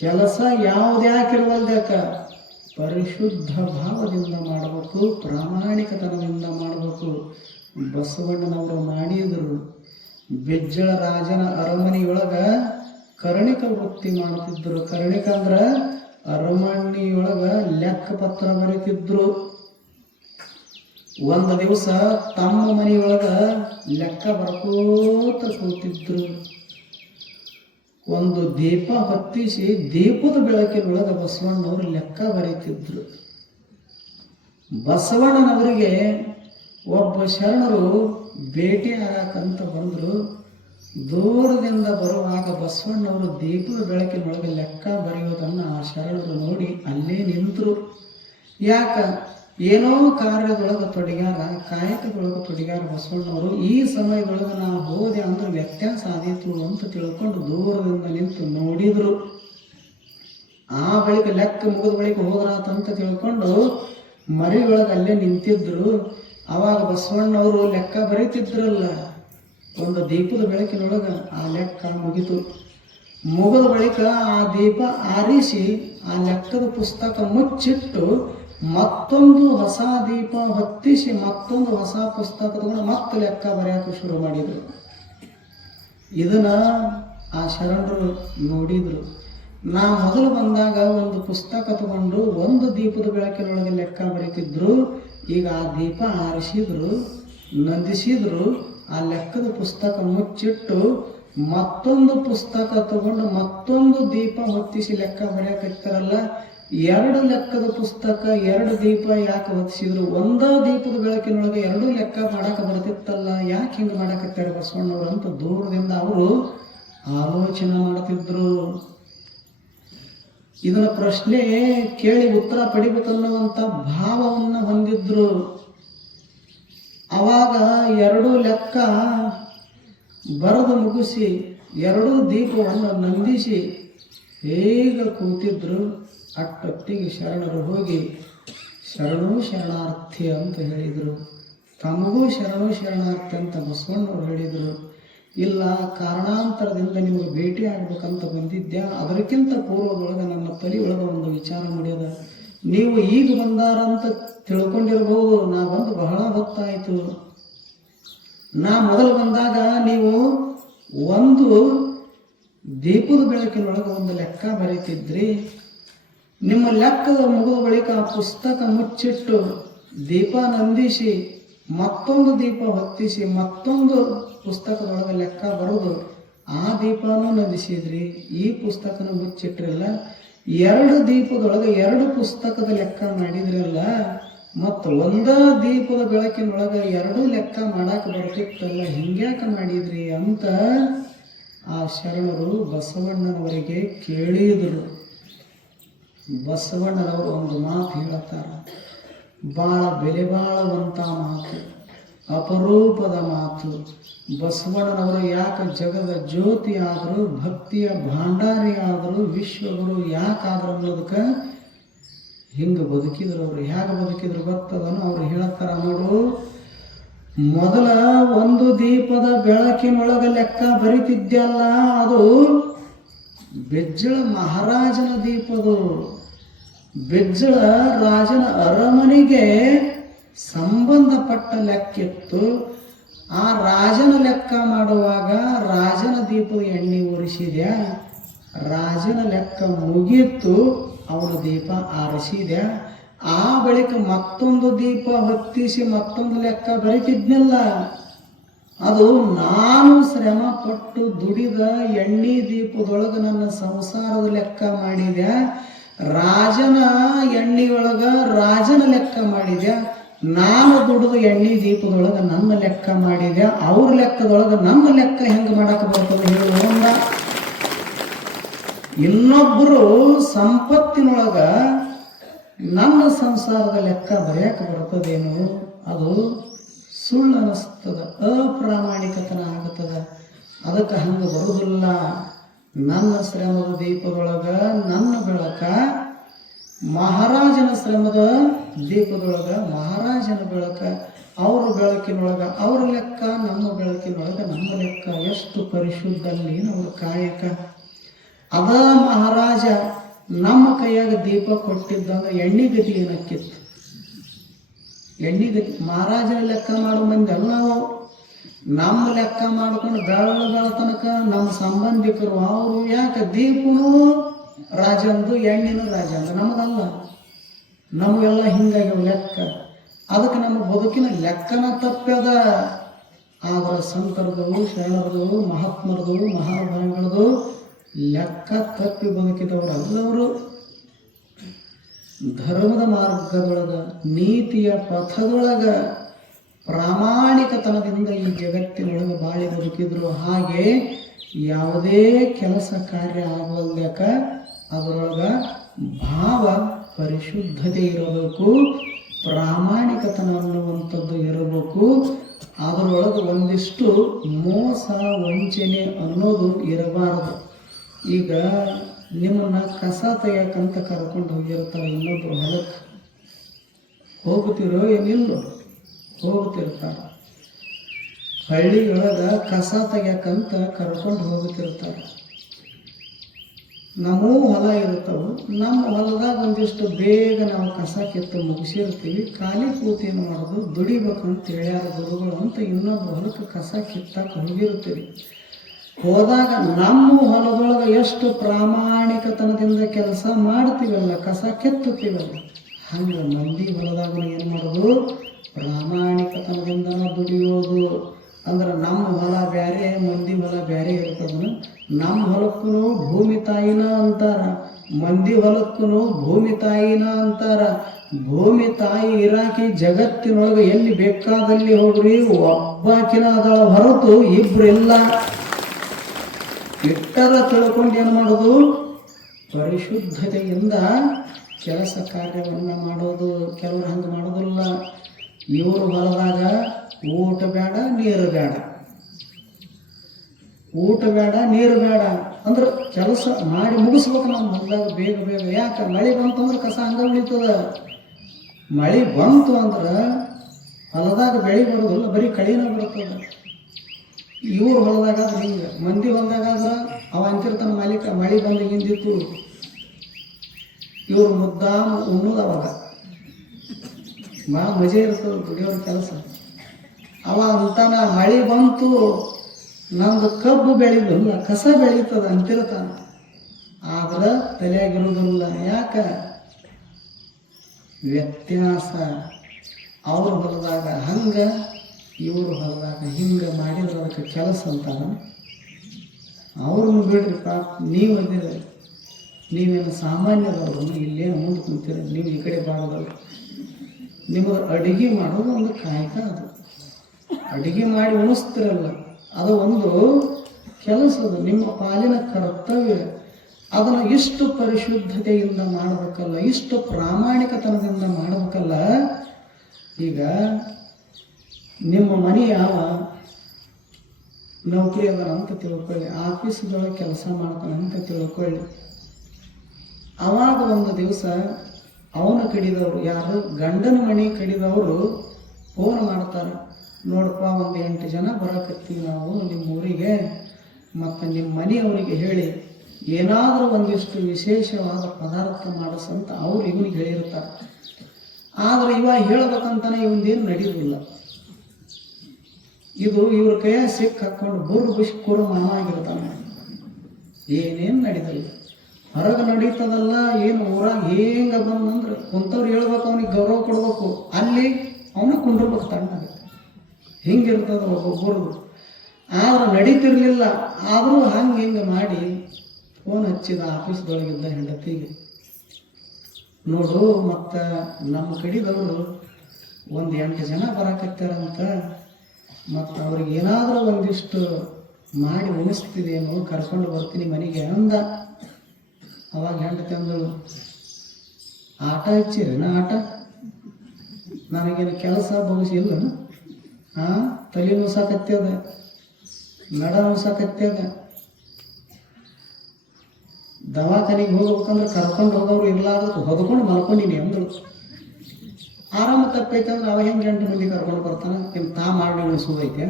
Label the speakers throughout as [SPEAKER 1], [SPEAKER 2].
[SPEAKER 1] ಕೆಲಸ ಯಾವುದ್ಯಾಕಿರುವಲ್ದ್ಯಾಕ ಪರಿಶುದ್ಧ ಭಾವದಿಂದ ಮಾಡಬೇಕು, ಪ್ರಾಮಾಣಿಕತನದಿಂದ ಮಾಡಬೇಕು. ಬಸವಣ್ಣನವರು ಮಾಡಿದರು. ಬೆಜ್ಜಳ ರಾಜನ ಅರಮನೆಯೊಳಗ ಕರ್ಣಿಕ ವೃತ್ತಿ ಮಾಡುತ್ತಿದ್ದರು ಕರ್ಣಿಕ ಅಂದ್ರೆ ಅರಮನೆಯೊಳಗೆ ಲೆಕ್ಕ ಪತ್ರ ಬರೀತಿದ್ರು. ಒಂದು ದಿವಸ ತಮ್ಮ ಮನೆಯೊಳಗ ಲೆಕ್ಕ ಬರ್ಕೋತ ಕೂತಿದ್ರು. ಒಂದು ದೀಪ ಹತ್ತಿಸಿ ದೀಪದ ಬೆಳಕಿನೊಳಗೆ ಬಸವಣ್ಣವರು ಲೆಕ್ಕ ಬರೀತಿದ್ರು. ಬಸವಣ್ಣನವರಿಗೆ ಒಬ್ಬ ಶರಣರು ಭೇಟಿ ಆಗಕ್ಕಂತ ಬಂದರು. ದೂರದಿಂದ ಬರುವಾಗ ಬಸವಣ್ಣವರು ದೀಪದ ಬೆಳಕಿನೊಳಗೆ ಲೆಕ್ಕ ಬರೆಯೋದನ್ನು ಆ ಶರಣರು ನೋಡಿ ಅಲ್ಲೇ ನಿಂತರು. ಯಾಕ? ಏನೋ ಕಾರ್ಯದೊಳಗೆ ತೊಡಗ್ಯಾರ, ಕಾಯಕದೊಳಗೆ ತೊಡಗ್ಯಾರ ಬಸವಣ್ಣವರು ಈ ಸಮಯದೊಳಗೆ ನಾವು ಹೋದೆ ಅಂದ್ರೆ ವ್ಯತ್ಯಾಸ ಆದೀತು ಅಂತ ತಿಳ್ಕೊಂಡು ದೂರದಿಂದ ನಿಂತು ನೋಡಿದ್ರು. ಆ ಬಳಿಕ ಲೆಕ್ಕ ಮುಗಿದ ಬಳಿಕ ಹೋದ್ರಾತಂತ ತಿಳ್ಕೊಂಡು ಮರಿಯೊಳಗೆ ಅಲ್ಲೇ ನಿಂತಿದ್ರು. ಅವಾಗ ಬಸವಣ್ಣವರು ಲೆಕ್ಕ ಬರೀತಿದ್ರಲ್ಲ, ಒಂದು ದೀಪದ ಬೆಳಕಿನೊಳಗೆ ಆ ಲೆಕ್ಕ ಮುಗಿತು. ಮುಗಿದ ಬಳಿಕ ಆ ದೀಪ ಆರಿಸಿ ಆ ಲೆಕ್ಕದ ಪುಸ್ತಕ ಮುಚ್ಚಿಟ್ಟು ಮತ್ತೊಂದು ಹೊಸ ದೀಪ ಹೊತ್ತಿಸಿ ಮತ್ತೊಂದು ಹೊಸ ಪುಸ್ತಕ ತಗೊಂಡು ಮತ್ತೆ ಲೆಕ್ಕ ಬರೆಯೋಕೆ ಶುರು ಮಾಡಿದರು. ಇದನ್ನ ಆ ಶರಣರು ನೋಡಿದ್ರು. ನಾ ಮೊದಲು ಬಂದಾಗ ಒಂದು ಪುಸ್ತಕ ತಗೊಂಡು ಒಂದು ದೀಪದ ಬೆಳಕಿನೊಳಗೆ ಲೆಕ್ಕ ಬರೀತಿದ್ರು. ಈಗ ಆ ದೀಪ ಆರಿಸಿದ್ರು, ನಂದಿಸಿದ್ರು. ಆ ಲೆಕ್ಕದ ಪುಸ್ತಕ ಮುಚ್ಚಿಟ್ಟು ಮತ್ತೊಂದು ಪುಸ್ತಕ ತಗೊಂಡು ಮತ್ತೊಂದು ದೀಪ ಹೊತ್ತಿಸಿ ಲೆಕ್ಕ ಬರೆಯಕತ್ತಾರಲ್ಲ ಎರಡು ಲೆಕ್ಕದ ಪುಸ್ತಕ, ಎರಡು ದೀಪ ಯಾಕೆ ಹೊತ್ತಿಸಿದ್ರು ಒಂದೇ ದೀಪದ ಬೆಳಕಿನೊಳಗೆ ಎರಡು ಲೆಕ್ಕ ಮಾಡಕ್ಕೆ ಬರ್ತಿತ್ತಲ್ಲ, ಯಾಕೆ ಹಿಂಗೆ ಮಾಡಕತ್ತಾರೆ ಬಸವಣ್ಣವ್ರು ಅಂತ ದೂರದಿಂದ ಅವರು ಆಲೋಚನೆ ಮಾಡ್ತಿದ್ರು. ಇದರ ಪ್ರಶ್ನೆ ಕೇಳಿ ಉತ್ತರ ಪಡಿಬೇಕನ್ನುವಂಥ ಭಾವವನ್ನು ಹೊಂದಿದ್ರು. ಅವಾಗ ಎರಡು ಲೆಕ್ಕ ಬರೆದು ಮುಗಿಸಿ ಎರಡೂ ದೀಪವನ್ನು ನಂದಿಸಿ ಹೇಗೆ ಕೂತಿದ್ರು? ಅಟ್ಟೊತ್ತಿಗೆ ಶರಣರು ಹೋಗಿ, ಶರಣು ಶರಣಾರ್ಥಿ ಅಂತ ಹೇಳಿದರು. ತಮಗೂ ಶರಣು ಶರಣಾರ್ಥಿ ಅಂತ ಬಸವಣ್ಣವ್ರು ಹೇಳಿದರು. ಇಲ್ಲ, ಕಾರಣಾಂತರದಿಂದ ನೀವು ಭೇಟಿ ಆಗ್ಬೇಕಂತ ಬಂದಿದ್ದೆ ಅದಕ್ಕಿಂತ ಪೂರ್ವದೊಳಗೆ ನನ್ನ ಒಳಗೆ ಒಂದು ವಿಚಾರ ಮಾಡ್ಯದ. ನೀವು ಈಗ ಬಂದಾರಂತ ತಿಳ್ಕೊಂಡಿರ್ಬೋದು ನಾ ಬಂದು ಬಹಳ ಹೊತ್ತಾಯಿತು ನಾ ಮೊದಲು ಬಂದಾಗ ನೀವು ಒಂದು ದೀಪದ ಬೆಳಕಿನೊಳಗೆ ಒಂದು ಲೆಕ್ಕ ಬರೀತಿದ್ರಿ. ನಿಮ್ಮ ಲೆಕ್ಕದ ಮುಗಿದ ಬಳಿಕ ಆ ಪುಸ್ತಕ ಮುಚ್ಚಿಟ್ಟು ದೀಪ ನಂದಿಸಿ, ಮತ್ತೊಂದು ದೀಪ ಹೊತ್ತಿಸಿ, ಮತ್ತೊಂದು ಪುಸ್ತಕದೊಳಗೆ ಲೆಕ್ಕ ಬರೋದು ಆ ದೀಪನೂ ನಂದಿಸಿದ್ರಿ, ಈ ಪುಸ್ತಕನ ಮುಚ್ಚಿಟ್ರಲ್ಲ, ಎರಡು ದೀಪದೊಳಗೆ ಎರಡು ಪುಸ್ತಕದ ಲೆಕ್ಕ ಮಾಡಿದ್ರಲ್ಲ, ಮತ್ತು ಒಂದ ದೀಪದ ಬೆಳಕಿನೊಳಗೆ ಎರಡು ಲೆಕ್ಕ ಮಾಡಾಕ ಬರ್ತಿತ್ತಲ್ಲ, ಹಿಂಗ್ಯಾಕ ಮಾಡಿದ್ರಿ ಅಂತ ಆ ಶರಣರು ಬಸವಣ್ಣನವರಿಗೆ ಕೇಳಿದರು. ಬಸವಣ್ಣನವರು ಒಂದು ಮಾತು ಹೇಳುತ್ತಾರೆ. ಭಾಳ ಬೆಲೆ ಬಾಳುವಂಥ ಮಾತು, ಅಪರೂಪದ ಮಾತು. ಬಸವಣ್ಣನವರು ಯಾಕೆ ಜಗದ ಜ್ಯೋತಿ ಆದರೂ, ಭಕ್ತಿಯ ಭಾಂಡಾರಿ ಆದರೂ, ವಿಶ್ವಗುರು ಯಾಕಾದ್ರು ಅನ್ನೋದಕ್ಕೆ ಹಿಂಗೆ ಬದುಕಿದ್ರು ಅವರು, ಹೇಗೆ ಬದುಕಿದ್ರು ಗೊತ್ತದನು ಅವ್ರು ಹೇಳುತ್ತಾರೆ ನೋಡು. ಮೊದಲ ಒಂದು ದೀಪದ ಬೆಳಕಿನೊಳಗ ಲೆಕ್ಕ ಬರಿತಿದ್ದಲ್ಲ ಅದು ಬೆಜ್ಜಳ ಮಹಾರಾಜನ ದೀಪದು. ಬೆಜ್ಜಳ ರಾಜನ ಅರಮನೆಗೆ ಸಂಬಂಧಪಟ್ಟ ಲೆಕ್ಕಿತ್ತು. ಆ ರಾಜನ ಲೆಕ್ಕ ಮಾಡುವಾಗ ರಾಜನ ದೀಪದ ಎಣ್ಣೆ ಒರೆಸಿದ್ಯಾ. ರಾಜನ ಲೆಕ್ಕ ಮುಗಿಯಿತು ಅವನ ದೀಪ ಆರಿಸಿದ್ಯಾ. ಆ ಬಳಿಕ ಮತ್ತೊಂದು ದೀಪ ಹೊತ್ತಿಸಿ ಮತ್ತೊಂದು ಲೆಕ್ಕ ಬರೀತಿದ್ನಲ್ಲ. ಅದು ನಾನು ಶ್ರಮ ಪಟ್ಟು ದುಡಿದ ಎಣ್ಣೆ ದೀಪದೊಳಗೆ ನನ್ನ ಸಂಸಾರದ ಲೆಕ್ಕ ಮಾಡಿದೆ ರಾಜನ ಎಣ್ಣೆಯೊಳಗ ರಾಜನ ಲೆಕ್ಕ ಮಾಡಿದೆ ನಾನು ದುಡಿದ ಎಣ್ಣೆ ದೀಪದೊಳಗೆ ನನ್ನ ಲೆಕ್ಕ ಮಾಡಿದೆ, ಅವ್ರ ಲೆಕ್ಕದೊಳಗೆ ನಮ್ಮ ಲೆಕ್ಕ ಹೆಂಗೆ ಮಾಡಕ್ಕೆ ಬರ್ತದೆ ಹೇಳುವಂದ ಇನ್ನೊಬ್ಬರು ಸಂಪತ್ತಿನೊಳಗ ನನ್ನ ಸಂಸಾರದ ಲೆಕ್ಕ ಬರೆಯಕ್ಕೆ ಬರ್ತದೇನು, ಅದು ಸುಳ್ಳು ಅನಿಸ್ತದ ಅಪ್ರಾಮಾಣಿಕತನ ಆಗುತ್ತದ ಅದಕ್ಕೆ ಹಂಗೆ ಬರುವುದಿಲ್ಲ ನನ್ನ ಶ್ರಮದ ದೀಪದೊಳಗ, ನನ್ನ ಬೆಳಕ ಮಹಾರಾಜನ ಶ್ರಮದ ದೀಪದೊಳಗ, ಮಹಾರಾಜನ ಬೆಳಕ, ಅವ್ರ ಬೆಳಕಿನೊಳಗ, ಅವ್ರ ಲೆಕ್ಕ, ನಮ್ಮ ಬೆಳಕಿನೊಳಗ, ನಮ್ಮ ಲೆಕ್ಕ ಎಷ್ಟು ಪರಿಶುದ್ಧಲ್ಲಿ ಅವ್ರ ಕಾಯಕ. ಅದ ಮಹಾರಾಜ ನಮ್ಮ ಕೈಯಾಗ ದೀಪ ಕೊಟ್ಟಿದ್ದಂದ್ರೆ ಎಣ್ಣೆಗತಿ ಏನಕ್ಕಿತ್ತು? ಎಣ್ಣೆಗತಿ ಮಹಾರಾಜನ ಲೆಕ್ಕ ಮಾಡೋ ಮಂದಿ ಅಲ್ಲ ನಾವು. ನಮ್ಮ ಲೆಕ್ಕ ಮಾಡ್ಕೊಂಡು ಬೆಳಗಳ ತನಕ ನಮ್ಮ ಸಂಬಂಧಿಕರು, ಅವರು ಯಾಕೆ ದೀಪನು ರಾಜಂದು ರಾಜ ಅಂದ್ರೆ ನಮಗಲ್ಲ. ನಮಗೆಲ್ಲ ಹಿಂಗಾಗಿ ಲೆಕ್ಕ. ಅದಕ್ಕೆ ನಮ್ಮ ಬದುಕಿನ ಲೆಕ್ಕನ ತಪ್ಪದ. ಆದ್ರೆ ಸಂತರದವು ಶರಣರದು ಮಹಾತ್ಮರದು ಮಹಾಭಾವಿಗಳದು ಲೆಕ್ಕ ತಪ್ಪಿ ಬದುಕಿದವರು ಅಲ್ಲವರು. ಧರ್ಮದ ಮಾರ್ಗದೊಳಗ, ನೀತಿಯ ಪಥದೊಳಗ ಪ್ರಾಮಾಣಿಕತನದಿಂದ ಈ ಜಗತ್ತಿನೊಳಗೆ ಬಾಳಿ ಬದುಕಿದ್ರು ಹಾಗೆ ಯಾವುದೇ ಕೆಲಸ ಕಾರ್ಯ ಆಗುವಲ್ದಕ ಅದರೊಳಗ ಭಾವ ಪರಿಶುದ್ಧತೆ ಇರಬೇಕು, ಪ್ರಾಮಾಣಿಕತನ ಅನ್ನುವಂಥದ್ದು ಇರಬೇಕು, ಅದರೊಳಗೆ ಒಂದಿಷ್ಟು ಮೋಸ, ವಂಚನೆ ಅನ್ನೋದು ಇರಬಾರದು. ಈಗ ನಿಮ್ಮನ್ನ ಕಸ ತೆಗಿಯಕ್ಕಂತ ಕರ್ಕೊಂಡು ಹೋಗಿರ್ತಾರೆ ಇನ್ನೊಬ್ರು ಹೊಲಕ್ಕೆ. ಹೋಗುತ್ತಿರೋ ಏನಿಲ್ಲೋ. ಹೋಗ್ತಿರ್ತಾರೆ. ಹಳ್ಳಿಗಳಾಗ ಕಸ ತೆಗ್ಯಾಕಂತ ಕರ್ಕೊಂಡು ಹೋಗುತ್ತಿರ್ತಾರೆ ನಮ್ಮೂ ಹೊಲ ಇರುತ್ತವು. ನಮ್ಮ ಹೊಲದಾಗ ಒಂದಿಷ್ಟು ಬೇಗ ನಾವು ಕಸ ಕೆತ್ತು ಮುಗಿಸಿರ್ತೀವಿ. ಖಾಲಿ ಕೂತು ಏನು ಮಾಡೋದು? ದುಡಿಬೇಕಂತ ಹೇಳ್ಯಾರ ಗುರುಗಳು ಅಂತ ಇನ್ನೊಬ್ಬ ಹೊಲಕ್ಕೆ ಕಸ ಕಿತ್ತಕ್ಕೆ ಹೋಗಿರ್ತೀವಿ. ಹೋದಾಗ ನಮ್ಮ ಹೊಲದೊಳಗೆ ಎಷ್ಟು ಪ್ರಾಮಾಣಿಕತನದಿಂದ ಕೆಲಸ ಮಾಡ್ತೀವಲ್ಲ, ಕಸ ಕೆತ್ತುತ್ತೀವಲ್ಲ, ಹಂಗೆ ನಂದಿ ಹೊಲದಾಗ ಏನು ಮಾಡೋದು? ಪ್ರಾಮಾಣಿಕತನದಿಂದ ದುಡಿಯೋದು ಅಂದ್ರೆ ನಮ್ಮ ಹೊಲ ಬೇರೆ, ಮಂದಿ ಹೊಲ ಬೇರೆ ಇರ್ತದನು ನಮ್ಮ ಹೊಲಕ್ಕೂ ಭೂಮಿ ತಾಯಿನ ಅಂತಾರ. ಮಂದಿ ಹೊಲಕ್ಕೂ ಭೂಮಿ ತಾಯಿನ ಅಂತಾರ. ಭೂಮಿ ತಾಯಿ ಇರಾಕಿ ಜಗತ್ತಿನೊಳಗೆ ಎಲ್ಲಿ ಬೇಕಾದಲ್ಲಿ ಹೋಗ್ರಿ, ಒಬ್ಬಾಕಿನ ಅದಳ ಹೊರತು ಇಬ್ರಿಲ್ಲ. ಇಟ್ಟರ ತಿಳ್ಕೊಂಡು ಏನು ಮಾಡೋದು? ಪರಿಶುದ್ಧತೆಯಿಂದ ಕೆಲಸ ಕಾರ್ಯವನ್ನು ಮಾಡೋದು. ಕೆಲವರು ಹಂಗೆ ಮಾಡೋದಿಲ್ಲ. ಇವರು ಹೊಲದಾಗ ಊಟ ಬೇಡ, ನೀರು ಬೇಡ. ಊಟ ಬೇಡ, ನೀರು ಬೇಡ ಅಂದ್ರೆ ಕೆಲಸ ಮಾಡಿ ಮುಗಿಸ್ಬೇಕು ನಮ್ಮ ಹೊಲದಾಗ ಬೇಗ ಬೇಗ. ಯಾಕೆ? ಮಳೆ ಬಂತು ಅಂದ್ರೆ ಕಸ ಹಂಗ ಉಳಿತದ ಮಳೆ ಬಂತು ಅಂದ್ರೆ ಹೊಲದಾಗ ಬೆಳೆ ಬರೋದಿಲ್ಲ, ಬರೀ ಕಳಿನ ಬರ್ತದೆ. ಇವ್ರ ಹೊಲದಾಗ ಹಿಂಗೆ, ಮಂದಿ ಹೊಲದಾಗಾದ್ರೆ ಅವ ಅಂತಿರ್ತಾನ ಮಾಲೀಕ, ಮಳೆ ಬಂದ ಹಿಂದಿತ್ತು. ಇವ್ರು ಮುದ್ದಾಮ ಉಣ್ಣೋದು ಅವಾಗ. ಭಾಳ ಮಜೆ ಇರ್ತದೆ ದುಡಿಯೋರ ಕೆಲಸ. ಅವ ಅಂತಾನ ಮಳೆ ಬಂತು ನಮ್ದು ಕಬ್ಬು ಬೆಳೀಲಿಲ್ಲ ಕಸ ಬೆಳೀತದ ಅಂತಿರ್ತಾನ. ಆದ್ರೆ ತಲೆಯಾಗಿರೋದಿಲ್ಲ ಯಾಕ? ವ್ಯತ್ಯಾಸ. ಅವ್ರ ಹೊಲದಾಗ ಹಂಗೆ, ಇವ್ರ ಹೊಲದಾಗ ಹಿಂಗೆ ಮಾಡಿದ್ರೆ ಅದಕ್ಕೆ ಕೆಲಸ ಅಂತಾರ ಅವ್ರನ್ನ ಬಿಡ್ರಿ ಪಾಪ, ನೀವು ಅದಿರ. ನೀವೇನು ಸಾಮಾನ್ಯದವ್ರು, ಇಲ್ಲೇನು ಮುಂದೆ ಕುಂತೀರ. ನೀವು ಈ ಕಡೆ ಭಾಗದವ್ರು ನಿಮಗೆ ಅಡಿಗೆ ಮಾಡೋದು ಒಂದು ಕಾಯಕ ಅದು. ಅಡಿಗೆ ಮಾಡಿ ಉಣಿಸ್ತಿರಲ್ಲ, ಅದು ಒಂದು ಕೆಲಸದ, ನಿಮ್ಮ ಪಾಲಿನ ಕರ್ತವ್ಯ. ಅದನ್ನು ಇಷ್ಟು ಪರಿಶುದ್ಧತೆಯಿಂದ ಮಾಡಬೇಕಲ್ಲ, ಇಷ್ಟು ಪ್ರಾಮಾಣಿಕತನದಿಂದ ಮಾಡಬೇಕಲ್ಲ, ಈಗ ನಿಮ್ಮ ಮನೆ ಯಾವ? ನೌಕರಿ ಅದಾನ ಅಂತ ತಿಳ್ಕೊಳ್ಳಿ, ಆಫೀಸ್ದೊಳಗೆ ಕೆಲಸ ಮಾಡ್ತಾನೆ ಅಂತ ತಿಳ್ಕೊಳ್ಳಿ. ಅವಾಗ ಒಂದು ದಿವಸ ಅವನ ಕಡಿದವರು ಯಾರು? ಗಂಡನ ಮನೆ ಕಡಿದವರು ಫೋನ್ ಮಾಡ್ತಾರೆ. ನೋಡಪ್ಪ, ಒಂದು ಎಂಟು ಜನ ಬರಕತ್ತೀವಿ ನಾವು ನಿಮ್ಮ ಊರಿಗೆ ಮತ್ತು ನಿಮ್ಮ ಮನೆಯವರಿಗೆ ಹೇಳಿ. ಏನಾದರೂ ಒಂದಿಷ್ಟು ವಿಶೇಷವಾದ ಪದಾರ್ಥ ಮಾಡಿಸಂತ ಅವ್ರು ಇವನಿಗೆ ಹೇಳಿರ್ತಾರೆ. ಆದ್ರೆ ಇವ ಹೇಳ್ಬೇಕಂತಾನೆ ಇವಂದೇನು ನಡೆಯೋದಿಲ್ಲ ಇದು ಇವ್ರ ಕೈಯ ಸಿಕ್ಕ ಹಾಕ್ಕೊಂಡು ಬುರ್ ಬುಷ್ ಕುರು ಮಾಮ ಆಗಿರ್ತಾನೆ. ಏನೇನು ನಡೀತಲ್ಲ ಹೊರಗೆ ನಡೀತದಲ್ಲ, ಏನು ಊರಾಗ ಹೆಂಗ ಬಂದಂದ್ರೆ ಕುಂತವ್ರು ಹೇಳ್ಬೇಕು, ಅವನಿಗೆ ಗೌರವ ಕೊಡ್ಬೇಕು. ಅಲ್ಲಿ ಅವನ ಕುಂಡ್ರಬೇಕು ತಣ್ಣಗೆ ಹಿಂಗಿರ್ತದ ಒಬ್ಬೊಬ್ಬರದು ಆದ್ರೆ ನಡೀತಿರ್ಲಿಲ್ಲ. ಆದರೂ ಹಂಗೆ ಹಿಂಗೆ ಮಾಡಿ ಫೋನ್ ಹಚ್ಚಿದ ಆಫೀಸ್ದೊಳಗಿದ್ದ ಹೆಂಡತಿಗೆ. ನೋಡು, ಮತ್ತು ನಮ್ಮ ಕಡಿದವರು ಒಂದು ಎಂಟು ಜನ ಬರಾಕತ್ತಾರಂತ ಮತ್ತು ಅವ್ರಿಗೆ ಏನಾದರೂ ಒಂದಿಷ್ಟು ಮಾಡಿ ಉಣಿಸ್ತಿದೇನು ಕರ್ಕೊಂಡು ಬರ್ತೀನಿ ಮನೆಗೆ ಅಂದ. ಅವಾಗ ಹೆಂಡತಿ ಅಂದಳು ಆಟ ಹಚ್ಚಿರೇನ ಆಟ? ನನಗೇನು ಕೆಲಸ ಬಹುಶಃ ಇಲ್ಲನ ಹಾಂ ತಲೆ ನುಸಾಕತ್ಯದ ನಡ ನುಸಾಕತ್ಯದ ದವಾಖಾನಿಗೆ ಹೋಗ್ಬೇಕಂದ್ರೆ ಕರ್ಕೊಂಡು ಹೋಗೋರು ಇರ್ಲಾರ್ದು ಹೊದ್ಕೊಂಡು ಮಲ್ಕೊಂಡಿನಿ ಅಂದಳು ಆರಾಮ ತಪ್ಪೈತೆ ಅಂದ್ರೆ ಅವ ಹೆಂಗೆ ಎಂಟು ಮಂದಿ ಕರ್ಕೊಂಡು ಬರ್ತಾನೆ? ನಿಮ್ಮ ತಾ ಮಾಡಿ ಉಳಿಸೋದೈತೆ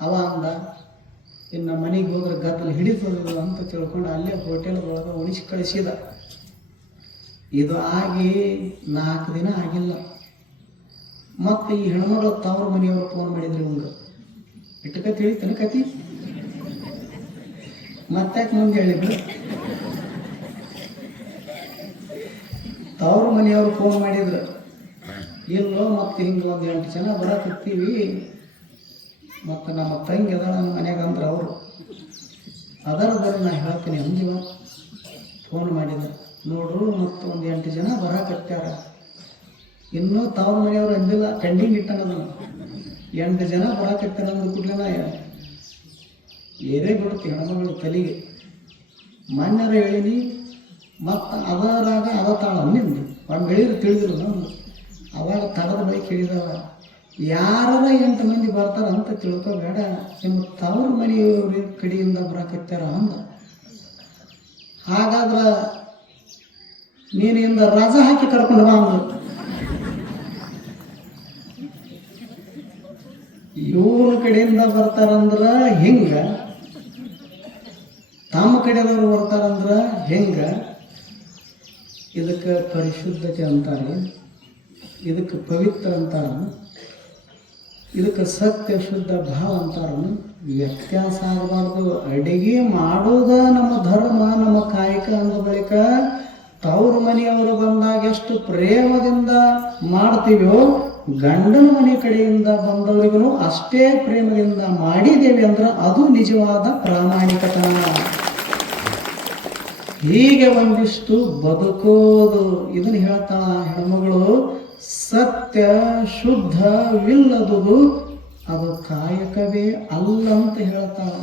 [SPEAKER 1] ಅವ ಅಂದ ಇನ್ನು ಮನೆಗೆ ಹೋದ್ರೆ ಗದ್ದಲು ಹಿಡಿತದ ಅಂತ ತಿಳ್ಕೊಂಡು ಅಲ್ಲೇ ಹೋಟೆಲ್ ಒಳಗೆ ಉಣಿಸಿ ಕಳಿಸಿದ. ಇದು ಆಗಿ ನಾಲ್ಕು ದಿನ ಆಗಿಲ್ಲ. ಮತ್ತೆ ಈ ಹೆಣ್ಮಗಳು ತವ್ರ ಮನೆಯವರು ಫೋನ್ ಮಾಡಿದ್ರು ಇವಂಗೆ. ಇಟ್ಟಕ ತಿಳಿ ಕತಿ ಮತ್ತಾಕೆ ಮುಂದೆ ಹೇಳಿದ್ರು ತವ್ರ ಮನೆಯವರು ಫೋನ್ ಮಾಡಿದ್ರು. ಇಲ್ಲೋ ಮತ್ತೆ ಹಿಂಗೆ ಒಂದು ಎಂಟು ಜನ ಬರಕತ್ತೀವಿ. ಮತ್ತು ನಮ್ಮ ತಂಗಿ ಅದ ಮನ್ಯಾಗ ಅಂದ್ರೆ ಅವರು. ಅದರ ಬರೀ ನಾ ಹೇಳ್ತೀನಿ ಅಂದಿವ ಫೋನ್ ಮಾಡಿದ ನೋಡ್ರು ಮತ್ತು ಒಂದು ಎಂಟು ಜನ ಬರಾಕತ್ಯಾರ ಇನ್ನೂ ತಾವು ಮನೆಯವ್ರು ಅಂದಿಲ್ಲ ಪೆಂಡಿಂಗ್ ಇಟ್ಟನದ ಎಂಟು ಜನ ಬರಾಕತ್ಯಾರ ಅಂದ ಕೂಡಲೇ ಏರೇ ಬಿಡುತ್ತೆ ಹೆಣ್ಮಗಳು ತಲೆಗೆ. ಮಾನ್ಯರ ಹೇಳಿನಿ, ಮತ್ತು ಅದರಾಗ ಅದ ತಾಳ ಅನ್ನಿಂದು ಒಂದು ಹೇಳಿದ್ರು ತಿಳಿದ್ರು ನಮ್ದು. ಅವಾಗ ತಡದ ಬಳಿ ಕೇಳಿದವ ಯಾರ ಎಂಟು ಮಂದಿ ಬರ್ತಾರ ಅಂತ ತಿಳ್ಕೊಬೇಡ ನಿಮ್ಮ ತವ್ರ ಮನೆಯವ್ರ ಕಡೆಯಿಂದ ಬರಕತ್ತಾರ ಅಂದ. ಹಾಗಾದ್ರ ನೀನಿಂದ ರಜ ಹಾಕಿ ಕರ್ಕೊಂಡು ಬಾ ಅಂದ. ಇವ್ರ ಕಡೆಯಿಂದ ಬರ್ತಾರಂದ್ರ ಹೆಂಗ? ತಮ್ಮ ಕಡೆಯವರು ಬರ್ತಾರಂದ್ರ ಹೆಂಗ? ಇದಕ್ಕೆ ಪರಿಶುದ್ಧತೆ ಅಂತಾರೆ. ಇದಕ್ಕೆ ಪವಿತ್ರ ಅಂತಾರ. ಇದಕ್ಕೆ ಸತ್ಯ ಶುದ್ಧ ಭಾವ ಅಂತಾರ ವ್ಯತ್ಯಾಸ ಆಗಬಾರ್ದು. ಅಡಿಗೆ ಮಾಡೋದ ನಮ್ಮ ಧರ್ಮ, ನಮ್ಮ ಕಾಯಕ ಅಂದ ಬಳಿಕ ತವ್ರ ಮನೆಯವರು ಬಂದಾಗ ಎಷ್ಟು ಪ್ರೇಮದಿಂದ ಮಾಡ್ತೀವೋ, ಗಂಡನ ಮನೆ ಕಡೆಯಿಂದ ಬಂದವರಿಗೂ ಅಷ್ಟೇ ಪ್ರೇಮದಿಂದ ಮಾಡಿದ್ದೇವೆ ಅಂದ್ರೆ ಅದು ನಿಜವಾದ ಪ್ರಾಮಾಣಿಕತನ. ಹೀಗೆ ಒಂದಿಷ್ಟು ಬದುಕೋದು. ಇದನ್ನ ಹೇಳ್ತಾ ಹೆಣ್ಮಗಳು ಸತ್ಯ ಶುದ್ಧವಿಲ್ಲದುದು ಅದು ಕಾಯಕವೇ ಅಲ್ಲ ಅಂತ ಹೇಳ್ತಾಳ